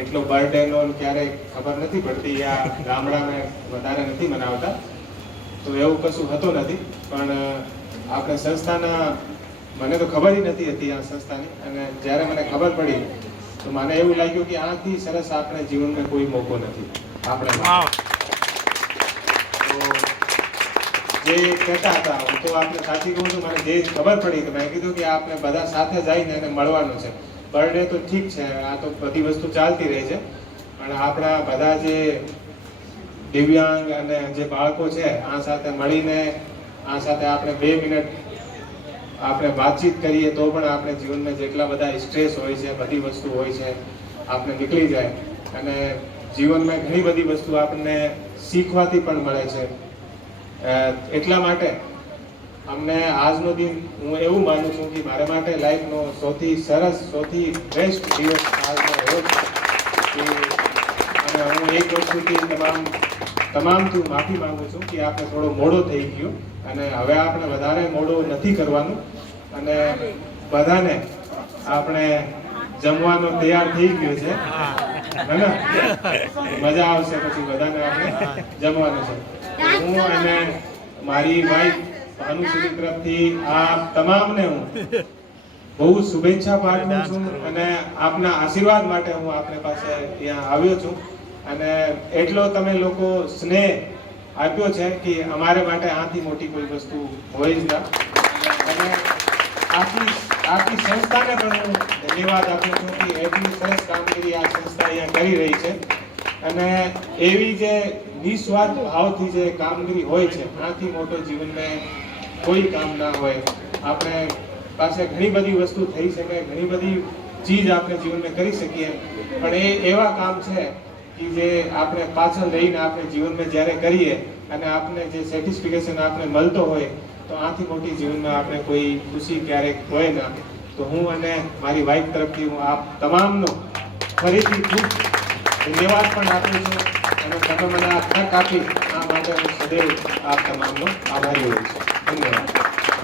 એટલો બર્થડે નો ક્યારેય ખબર નથી પડતી આ ગામડાને વધારે નથી મનાવતા. તો એવું કશું હતું નથી પણ આપણે સંસ્થાના મને તો ખબર જ નથી હતી આ સંસ્થાની અને જ્યારે મને ખબર પડી તો મને એવું લાગ્યું કે આથી સરસ આપણે જીવનમાં કોઈ મોકો નથી. આપણે તો જે કહેતા હતા હું તો આપણે સાચી કહું છું મને જે ખબર પડી તો મેં કીધું કે આપણે બધા સાથે જઈને એને મળવાનું છે. બર્થડે તો ઠીક છે, આ તો બધી વસ્તુ ચાલતી રહે છે. પણ આપણા બધા જે દિવ્યાંગ અને જે બાળકો છે, આ સાથે મળીને, આ સાથે આપણે બે મિનિટ આપણે વાતચીત કરીએ તો પણ આપણે જીવનમાં જેટલા બધા સ્ટ્રેસ હોય છે, બધી વસ્તુ હોય છે, આપણે નીકળી જાય. અને જીવનમાં ઘણી બધી વસ્તુ આપણને શીખવાથી પણ મળે છે. એટલા માટે અમને આજનો દિન હું એવું માનું છું કે મારા માટે લાઈફનો સૌથી સરસ, સૌથી બેસ્ટ દિવસ આજનો એવો છે અને હું એક વસ્તુથી તમામ તમામથી માફી માંગુ છું કે આપણે થોડો મોડો થઈ ગયો અને હવે આપણે વધારે મોડો નથી કરવાનું અને બધાને આપણે જમવાનો તૈયાર થઈ ગયો છે. મજા આવશે પછી બધાને આપણે જમવાનું છે. હું અને મારી વાઈફ ભાનુશ્રી તરફથી આ તમામને હું બહુ શુભેચ્છા પાઠવું છું અને આપના આશીર્વાદ માટે હું આપની પાસે ત્યાં આવ્યો છું. અને એટલો તમે લોકો સ્નેહ આપ્યો છે કે અમારે માટે આથી મોટી કોઈ વસ્તુ હોય જ ના. અને આખી આખી સંસ્થાને પણ હું ધન્યવાદ આપું છું કે એટલી સરસ કામગીરી આ સંસ્થા અહીંયા કરી રહી છે. અને એવી જે નિસ્વાર્થ ભાવથી જે કામગીરી હોય છે આથી મોટો જીવનમાં કોઈ કામ ના હોય. આપણે પાસે ઘણી બધી વસ્તુ થઈ શકે, ઘણી બધી ચીજ આપણે જીવનમાં કરી શકીએ. પણ એ એવા કામ છે કે જે આપણે પાછળ લઈને આપણે જીવનમાં જ્યારે કરીએ અને આપણે જે સેટિસ્ફિકેશન આપણે મળતો હોય, તો આથી મોટી જીવનમાં આપણે કોઈ ખુશી ક્યારેક હોય ના. તો હું અને મારી વાઈફ તરફથી હું આપ તમામનો ફરીથી ખૂબ ધન્યવાદ પણ આપું છું અને તમે મને આ તક આપી, આ માટે હું સદૈવ આપ તમામનો આભારી હોઉં છું. ધન્યવાદ